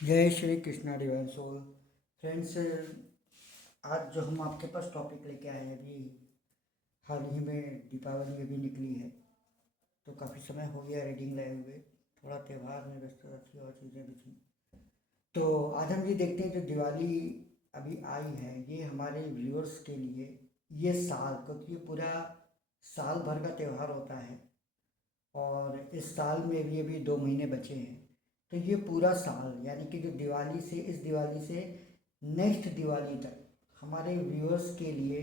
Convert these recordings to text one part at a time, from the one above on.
जय Shri Krishna divine soul. Friends, आज जो हम आपके पास टॉपिक लेके आए हैं, अभी हाल ही में दीपावली अभी निकली है, तो काफ़ी समय हो गया रीडिंग लाए हुए। थोड़ा त्यौहार में व्यस्तता थी और चीज़ें भी थी। तो आज हम ये देखते हैं, जो दिवाली अभी आई है, ये हमारे व्यूअर्स के लिए ये साल, क्योंकि ये पूरा साल भर का त्यौहार होता है और इस साल में भी अभी 2 महीने बचे हैं। तो ये पूरा साल, यानी कि जो दिवाली से, इस दिवाली से नेक्स्ट दिवाली तक हमारे व्यूअर्स के लिए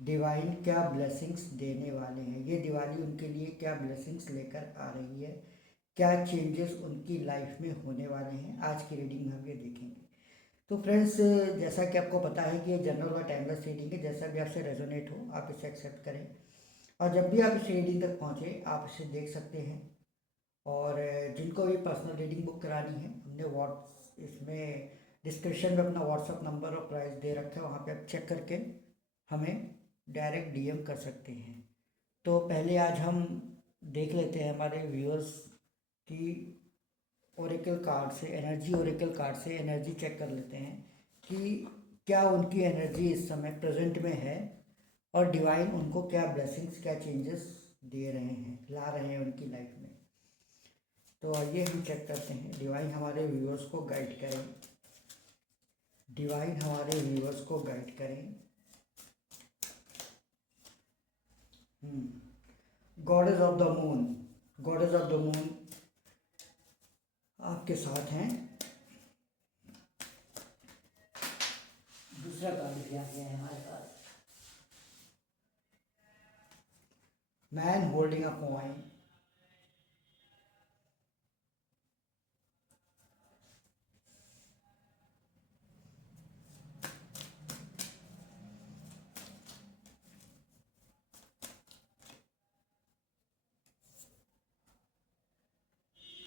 डिवाइन क्या ब्लेसिंग्स देने वाले हैं, ये दिवाली उनके लिए क्या ब्लेसिंग्स लेकर आ रही है, क्या चेंजेस उनकी लाइफ में होने वाले हैं, आज की रीडिंग में हम ये देखेंगे। तो फ्रेंड्स, जैसा कि आपको पता है कि ये जनरल और टाइमलेस रीडिंग है। जैसा भी आपसे रेजोनेट हो आप इसे एक्सेप्ट करें, और जब भी आप इस रीडिंग तक पहुँचे आप इसे देख सकते हैं। और जिनको भी पर्सनल रीडिंग बुक करानी है, हमने व्हाट्स इसमें डिस्क्रिप्शन में अपना व्हाट्सअप नंबर और प्राइस दे रखा है, वहाँ पे आप चेक करके हमें डायरेक्ट डीएम कर सकते हैं। तो पहले आज हम देख लेते हैं हमारे व्यूअर्स की ओरेकल कार्ड से, एनर्जी ओरेकल कार्ड से एनर्जी चेक कर लेते हैं कि क्या उनकी एनर्जी इस समय प्रेजेंट में है और डिवाइन उनको क्या ब्लेसिंग्स, क्या चेंजेस दे रहे हैं, ला रहे हैं उनकी लाइफ में। तो आइए हम चेक करते हैं, डिवाइन हमारे व्यूअर्स को गाइड करें, डिवाइन हमारे व्यूअर्स को गाइड करें। Goddess of the moon, goddess of the moon आपके साथ हैं। दूसरा कार्ड भी आ गया है हमारे पास, man holding a coin,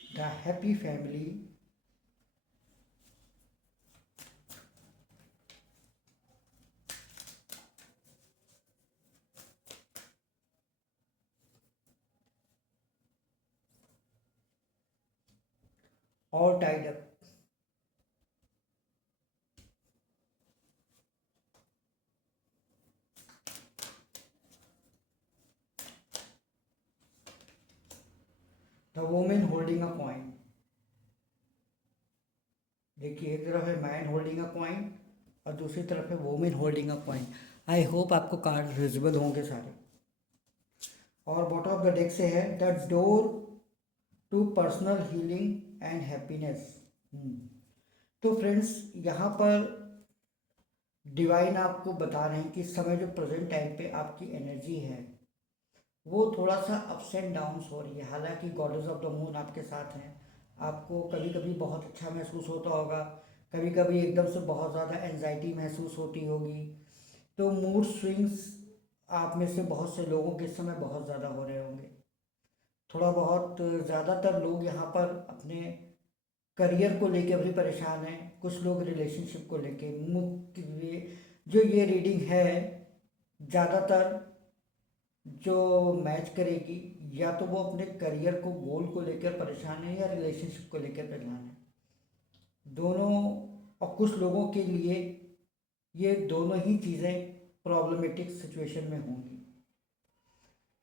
the happy family, all tied up, the women holding a coin. देखिए, एक तरफ है मैन होल्डिंग अ कॉइन और दूसरी तरफ है women holding a coin. I hope आपको कार्ड विजिबल होंगे सारे। और बॉटम ऑफ द डेक से है the door to personal healing and happiness. तो फ्रेंड्स, यहाँ पर डिवाइन आपको बता रहे हैं कि इस समय जो प्रेजेंट टाइम पे आपकी एनर्जी है वो थोड़ा सा अप्स एंड डाउन्स हो रही है। हालांकि गॉडेस ऑफ द मून आपके साथ हैं, आपको कभी कभी बहुत अच्छा महसूस होता होगा, कभी कभी एकदम से बहुत ज़्यादा एनजाइटी महसूस होती होगी। तो मूड स्विंग्स आप में से बहुत से लोगों के इस समय बहुत ज़्यादा हो रहे होंगे। थोड़ा बहुत, ज़्यादातर लोग यहाँ पर अपने करियर को लेके भी परेशान हैं, कुछ लोग रिलेशनशिप को लेके। मुख्य जो ये रीडिंग है, ज़्यादातर जो मैच करेगी, या तो वो अपने करियर को, गोल को लेकर परेशान है, या रिलेशनशिप को लेकर परेशान है, दोनों। और कुछ लोगों के लिए ये दोनों ही चीज़ें प्रॉब्लमेटिक सिचुएशन में होंगी।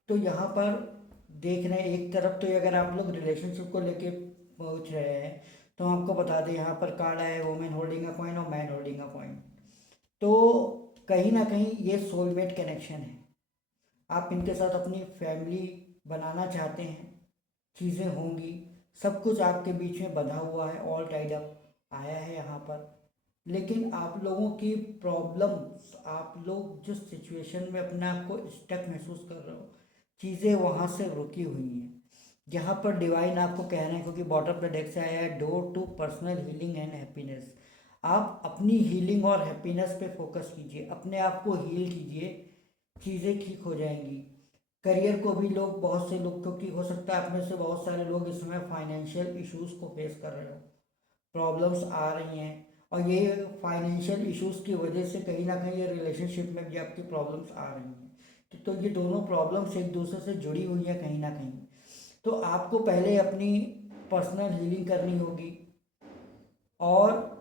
तो यहाँ पर देख रहे हैं, एक तरफ तो अगर आप लोग रिलेशनशिप को लेके पूछ रहे हैं, तो हम आपको बता दें, यहाँ पर कार्ड आया है वुमेन होल्डिंग अ कॉइन और मैन होल्डिंग अ कॉइन। तो कहीं ना कहीं ये सोलमेट कनेक्शन है, आप इनके साथ अपनी फैमिली बनाना चाहते हैं, चीज़ें होंगी, सब कुछ आपके बीच में बंधा हुआ है, ऑल टाइड अप आया है यहाँ पर। लेकिन आप लोगों की प्रॉब्लम्स, आप लोग जिस सिचुएशन में अपने आप को स्टक महसूस कर रहे हो, चीज़ें वहाँ से रुकी हुई हैं। यहाँ पर डिवाइन आपको कह रहे हैं, क्योंकि बॉटम पे डेक से आया है door to personal healing and happiness. आप अपनी हीलिंग और हैप्पीनेस पे फोकस कीजिए, अपने आप को हील कीजिए, चीज़ें ठीक हो जाएंगी। करियर को भी लोग, बहुत से लोग, क्योंकि हो सकता है आप में से बहुत सारे लोग इस समय फाइनेंशियल इश्यूज को फेस कर रहे हो, प्रॉब्लम्स आ रही हैं, और ये फाइनेंशियल इश्यूज की वजह से कहीं ना कहीं ये रिलेशनशिप में भी आपकी प्रॉब्लम्स आ रही हैं। तो ये दोनों प्रॉब्लम्स एक दूसरे से जुड़ी हुई हैं कहीं ना कहीं। तो आपको पहले अपनी पर्सनल हीलिंग करनी होगी, और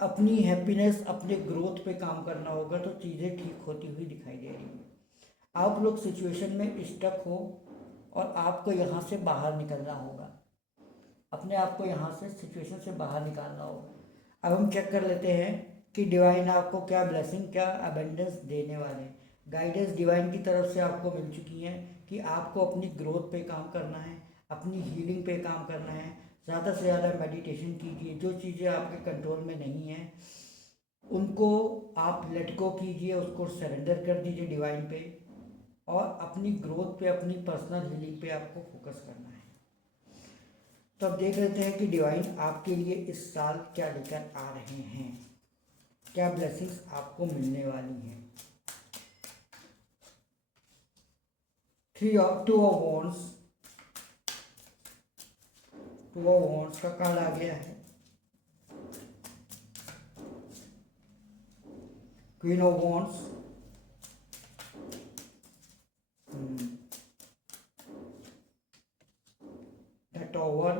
अपनी हैप्पीनेस, अपने ग्रोथ पे काम करना होगा, तो चीज़ें ठीक होती हुई दिखाई दे रही हैं। आप लोग सिचुएशन में स्टक हो और आपको यहाँ से बाहर निकलना होगा, अपने आप को यहाँ से सिचुएशन से बाहर निकालना होगा। अब हम चेक कर लेते हैं कि डिवाइन आपको क्या ब्लेसिंग, क्या अबेंडेंस देने वाले हैं। गाइडेंस डिवाइन की तरफ से आपको मिल चुकी है कि आपको अपनी ग्रोथ पे काम करना है, अपनी हीलिंग पे काम करना है। ज़्यादा से ज़्यादा मेडिटेशन कीजिए, जो चीज़ें आपके कंट्रोल में नहीं हैं उनको आप लेट गो कीजिए, उसको सरेंडर कर दीजिए डिवाइन पे, और अपनी ग्रोथ पे, अपनी पर्सनल हीलिंग पे आपको फोकस करना है। तो अब देख लेते हैं कि डिवाइन आपके लिए इस साल क्या लेकर आ रहे हैं, क्या ब्लेसिंग्स आपको मिलने वाली हैं। टू ऑफ वॉन्ड्स का कार्ड आ गया है, queen of wands, the tower.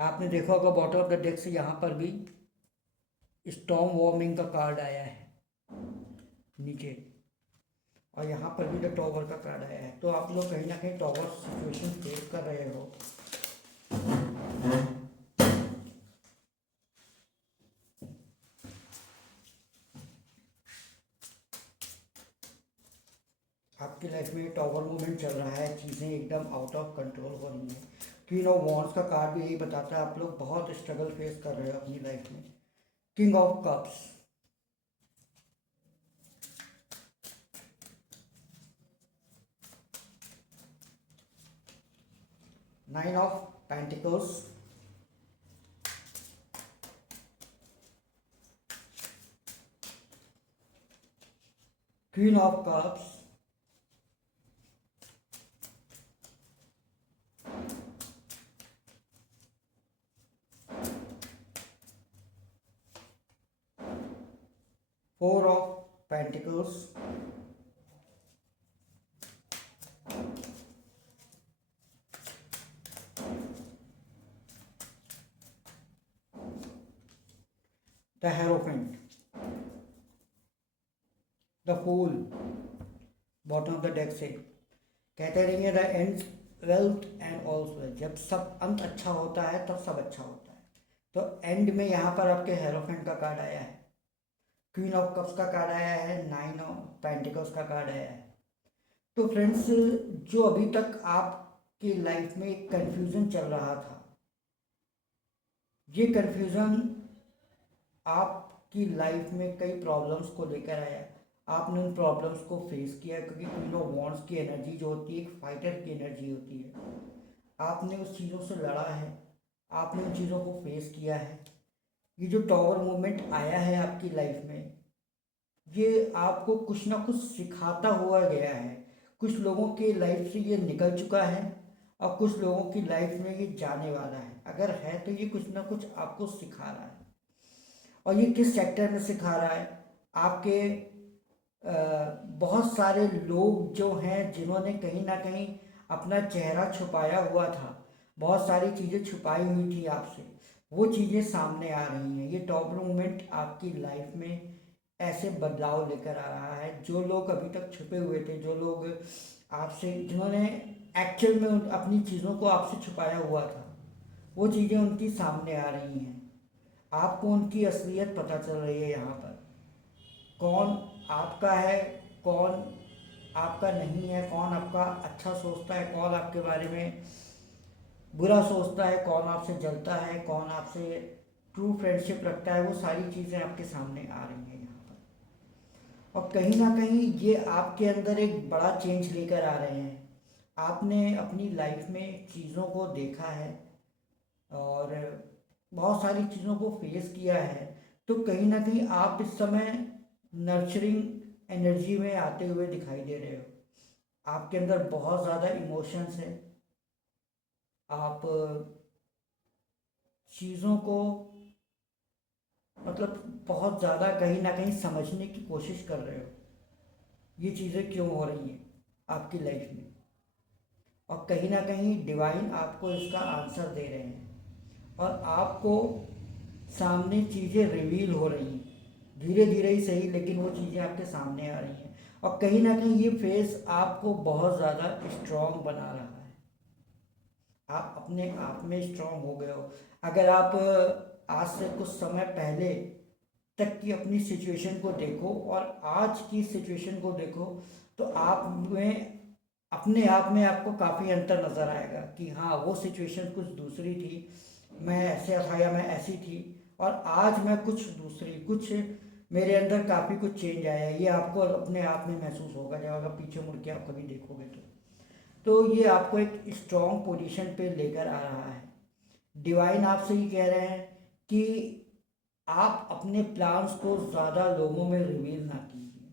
आपने देखा होगा बॉटम ऑफ द डेक से यहाँ पर भी स्टॉर्म वार्मिंग का कार्ड आया है नीचे, और यहाँ पर भी द टॉवर का कार्ड आया है। तो आप लोग कहीं ना कहीं टॉवर सिचुएशन फेस कर रहे हो। आपकी लाइफ में टॉवर मूवमेंट चल रहा है, चीज़ें एकदम आउट ऑफ कंट्रोल हो रही हैं। क्वीन ऑफ वॉन्ड्स का कार्ड भी यही बताता है आप लोग बहुत स्ट्रगल फेस कर रहे हो अपनी लाइफ में। King of Cups, Nine of Pentacles, Queen of Cups, Four of Pentacles, the Hierophant, the Fool. Bottom of the deck से कहते रहेंगे the end wealth and all's wealth, जब सब अंत अच्छा होता है तब सब अच्छा होता है। तो एंड में यहाँ पर आपके हेरोफेंट का कार्ड आया है, क्वीन ऑफ कप्स का कार्ड आया है, नाइन ऑफ पेंटिकल्स का कार्ड आया है। तो फ्रेंड्स, जो अभी तक आपकी लाइफ में एक कन्फ्यूज़न चल रहा था, ये कन्फ्यूज़न आपकी लाइफ में कई प्रॉब्लम्स को लेकर आया। आपने उन प्रॉब्लम्स को फेस किया, क्योंकि क्वीन ऑफ वॉन्ड्स की एनर्जी जो होती है एक फाइटर की एनर्जी होती है। आपने उस चीज़ों से लड़ा है, आपने उन चीज़ों को फेस किया है। ये जो टॉवर मूवमेंट आया है आपकी लाइफ में, ये आपको कुछ ना कुछ सिखाता हुआ गया है। कुछ लोगों की लाइफ से ये निकल चुका है और कुछ लोगों की लाइफ में ये जाने वाला है। अगर है तो ये कुछ ना कुछ आपको सिखा रहा है। और ये किस सेक्टर में सिखा रहा है? आपके बहुत सारे लोग जो हैं जिन्होंने कहीं ना कहीं अपना चेहरा छुपाया हुआ था, बहुत सारी चीज़ें छुपाई हुई थी आपसे, वो चीज़ें सामने आ रही हैं। ये टॉप मूवमेंट आपकी लाइफ में ऐसे बदलाव लेकर आ रहा है। जो लोग अभी तक छुपे हुए थे, जो लोग आपसे, जिन्होंने एक्चुअल में अपनी चीज़ों को आपसे छुपाया हुआ था, वो चीज़ें उनकी सामने आ रही हैं। आपको उनकी असलियत पता चल रही है। यहाँ पर कौन आपका है, कौन आपका नहीं है, कौन आपका अच्छा सोचता है, कौन आपके बारे में बुरा सोचता है, कौन आपसे जलता है, कौन आपसे ट्रू फ्रेंडशिप रखता है, वो सारी चीज़ें आपके सामने आ रही हैं यहाँ पर। और कहीं ना कहीं ये आपके अंदर एक बड़ा चेंज लेकर आ रहे हैं। आपने अपनी लाइफ में चीज़ों को देखा है और बहुत सारी चीज़ों को फेस किया है, तो कहीं ना कहीं आप इस समय नर्चरिंग एनर्जी में आते हुए दिखाई दे रहे हो। आपके अंदर बहुत ज़्यादा इमोशंस है। आप चीज़ों को मतलब बहुत ज़्यादा कहीं ना कहीं समझने की कोशिश कर रहे हो, ये चीज़ें क्यों हो रही हैं आपकी लाइफ में। और कहीं ना कहीं डिवाइन आपको इसका आंसर दे रहे हैं और आपको सामने चीज़ें रिवील हो रही हैं, धीरे धीरे ही सही, लेकिन वो चीज़ें आपके सामने आ रही हैं। और कहीं ना कहीं ये फेस आपको बहुत ज़्यादा स्ट्रॉन्ग बना रहा है। आप अपने आप में स्ट्रॉन्ग हो गए हो। अगर आप आज से कुछ समय पहले तक की अपनी सिचुएशन को देखो और आज की सिचुएशन को देखो, तो आप में अपने आप में आपको काफ़ी अंतर नज़र आएगा कि हाँ, वो सिचुएशन कुछ दूसरी थी, मैं ऐसे था या मैं ऐसी थी, और आज मैं कुछ दूसरी, कुछ मेरे अंदर काफ़ी कुछ चेंज आया है। ये आपको अपने आप में महसूस होगा जब अगर पीछे मुड़ के आप कभी देखोगे तो ये आपको एक स्ट्रॉन्ग पोजीशन पे लेकर आ रहा है। डिवाइन आपसे ही कह रहे हैं कि आप अपने प्लान्स को ज़्यादा लोगों में रिवील ना कीजिए,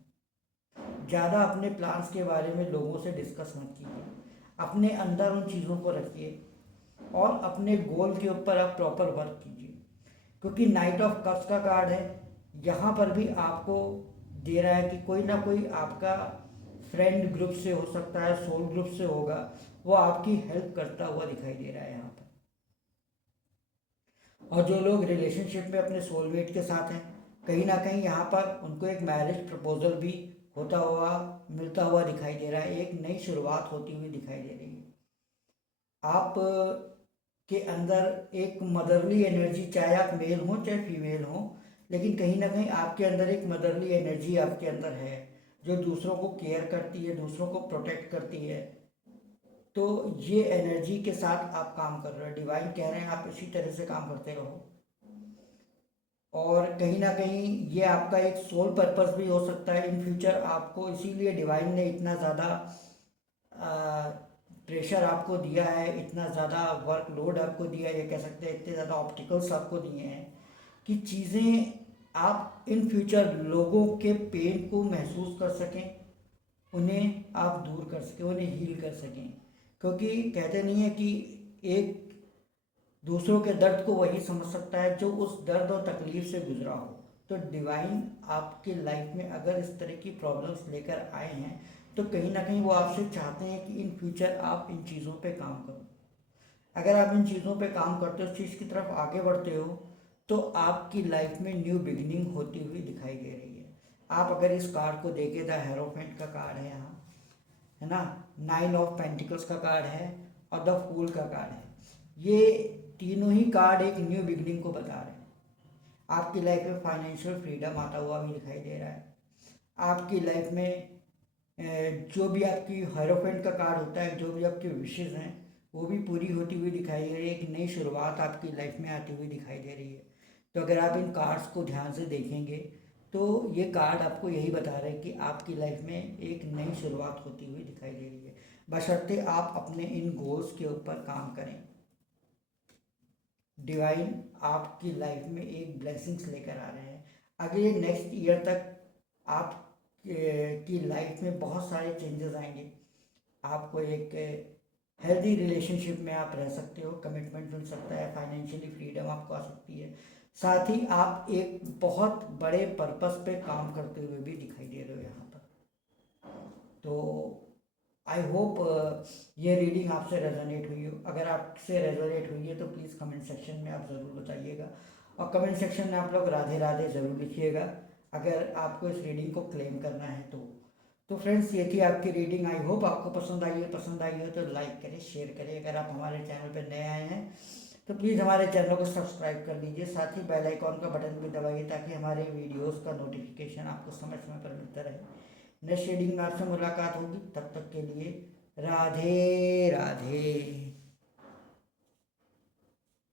ज़्यादा अपने प्लान्स के बारे में लोगों से डिस्कस मत कीजिए, अपने अंदर उन चीज़ों को रखिए और अपने गोल के ऊपर आप प्रॉपर वर्क कीजिए। क्योंकि नाइट ऑफ कप्स का कार्ड है, यहाँ पर भी आपको दे रहा है कि कोई ना कोई आपका फ्रेंड ग्रुप से हो सकता है, सोल ग्रुप से होगा, वो आपकी हेल्प करता हुआ दिखाई दे रहा है यहाँ पर। और जो लोग रिलेशनशिप में अपने सोलमेट के साथ हैं, कहीं ना कहीं यहाँ पर उनको एक मैरिज प्रपोजल भी होता हुआ मिलता हुआ दिखाई दे रहा है, एक नई शुरुआत होती हुई दिखाई दे रही है। आप के अंदर एक मदरली एनर्जी, चाहे आप मेल हो चाहे फीमेल हो, लेकिन कहीं ना कहीं आपके अंदर एक मदरली एनर्जी आपके अंदर है जो दूसरों को केयर करती है, दूसरों को प्रोटेक्ट करती है। तो ये एनर्जी के साथ आप काम कर रहे हो। डिवाइन कह रहे हैं आप इसी तरह से काम करते रहो। और कहीं ना कहीं ये आपका एक सोल पर्पस भी हो सकता है इन फ्यूचर आपको, इसीलिए डिवाइन ने इतना ज़्यादा प्रेशर आपको दिया है, इतना ज़्यादा वर्कलोड आपको दिया है, ये कह सकते हैं इतने ज़्यादा ऑब्स्टिकल्स आपको दिए हैं कि चीज़ें आप इन फ्यूचर लोगों के पेन को महसूस कर सकें, उन्हें आप दूर कर सकें, उन्हें हील कर सकें। क्योंकि कहते नहीं है कि एक दूसरों के दर्द को वही समझ सकता है जो उस दर्द और तकलीफ से गुजरा हो। तो डिवाइन आपके लाइफ में अगर इस तरह की प्रॉब्लम्स लेकर आए हैं तो कहीं ना कहीं वो आपसे चाहते हैं कि इन फ्यूचर आप इन चीज़ों पे काम करो। अगर आप इन चीज़ों पे काम करते हो, उस चीज़ की तरफ आगे बढ़ते हो, तो आपकी लाइफ में न्यू बिगिनिंग होती हुई दिखाई दे रही है। आप अगर इस कार्ड को देखें, द हेरोफेंट का कार्ड है यहाँ, है ना, 9 ऑफ पेंटिकल्स का कार्ड है और द फूल का कार्ड है। ये तीनों ही कार्ड एक न्यू बिगिनिंग को बता रहे हैं। आपकी लाइफ में फाइनेंशियल फ्रीडम आता हुआ भी दिखाई दे रहा है। आपकी लाइफ में जो भी आपकी हेरोफेंट का कार्ड होता है, जो भी आपकी विशेज़ हैं वो भी पूरी होती हुई दिखाई दे रही है। एक नई शुरुआत आपकी लाइफ में आती हुई दिखाई दे रही है। तो अगर आप इन कार्ड्स को ध्यान से देखेंगे तो ये कार्ड आपको यही बता रहे हैं कि आपकी लाइफ में एक नई शुरुआत होती हुई दिखाई दे रही है, बशर्ते आप अपने इन गोल्स के ऊपर काम करें। डिवाइन आपकी लाइफ में एक ब्लेसिंग्स लेकर आ रहे हैं। अगले नेक्स्ट ईयर तक आप की लाइफ में बहुत सारे चेंजेस आएंगे। आपको एक हेल्दी रिलेशनशिप में आप रह सकते हो, कमिटमेंट मिल सकता है, फाइनेंशियली फ्रीडम आपको आ सकती है। साथ ही आप एक बहुत बड़े पर्पस पे काम करते हुए भी दिखाई दे रहे हो यहाँ पर। तो आई होप ये रीडिंग आपसे रेजोनेट हुई हो। अगर आपसे रेजोनेट हुई है तो प्लीज़ कमेंट सेक्शन में आप ज़रूर बताइएगा, और कमेंट सेक्शन में आप लोग राधे राधे ज़रूर लिखिएगा अगर आपको इस रीडिंग को क्लेम करना है तो फ्रेंड्स, ये थी आपकी रीडिंग। आई होप आपको पसंद आई हो तो लाइक करें, शेयर करें। अगर आप हमारे चैनल पर नए आए हैं तो प्लीज़ हमारे चैनल को सब्सक्राइब कर लीजिए, साथ ही बेल आइकॉन का बटन भी दबाइए ताकि हमारे वीडियोस का नोटिफिकेशन आपको समय समय पर मिलता रहे। नेक्स्ट रीडिंग में आपसे मुलाकात होगी, तब तक के लिए राधे राधे।